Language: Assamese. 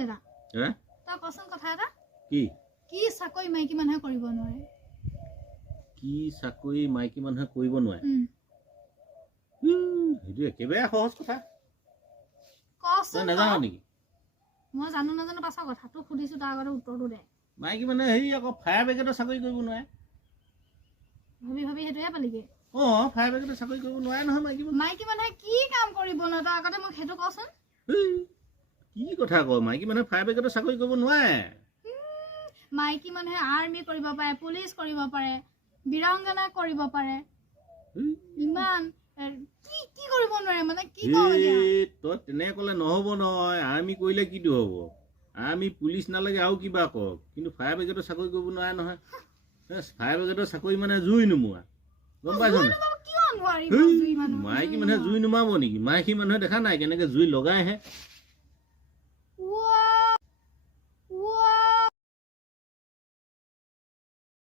দাদা তই কচোন কথা এটা কি চাকৰি মাইকী মানুহে কৰিব নোৱাৰে কি চাকৰি মাইকী মানুহে কৰিব নোৱাৰে সেইটো একেবাৰে সহজ কথা কচোন নাজানো নেকি মই জানো নাজানো পাছৰ কথা তোক সুধিছো তাৰ আগতে উত্তৰটো দে মাইকী মানুহে হেৰি আকৌ ফায়াৰ ব্ৰিগেডৰ চাকৰি কৰিব নোৱাৰে ভাবি ভাবি সেইটোহে পালিগে ফায়াৰ ব্ৰিগেডৰ চাকৰি কৰিব নোৱাৰে নহয় মাইকী মানুহে কি কাম কৰিব ন তাৰ আগতে মোক সেইটো কচোন কি কথা কয় মাইকী মানুহে ফায়াৰ ব্ৰিগেডৰ চাকৰি কৰিব নোৱাৰে মাইকী মানুহে আৰ্মি কৰিব পাৰে পুলিচ কৰিব পাৰে বীৰাংগনা কৰিব পাৰে ইমান কি কি কৰিব নোৱাৰে মানে কি তই তেনে ক'লে নহ'ব নহয় আৰ্মি কৰিলে কিটো হ'ব আৰ্মি পুলিচ নালাগে আৰু কিবা কওক কিন্তু ফায়াৰ ব্ৰিগেডৰ চাকৰি কৰিব নোৱাৰে নহয় ফায়াৰ ব্ৰিগেডৰ চাকৰি মানে জুই নুমুৱা গম পাইছ মাইকী মানুহে জুই নুমাব নেকি মাইকী মানুহে দেখা নাই কেনেকে জুই লগাইহে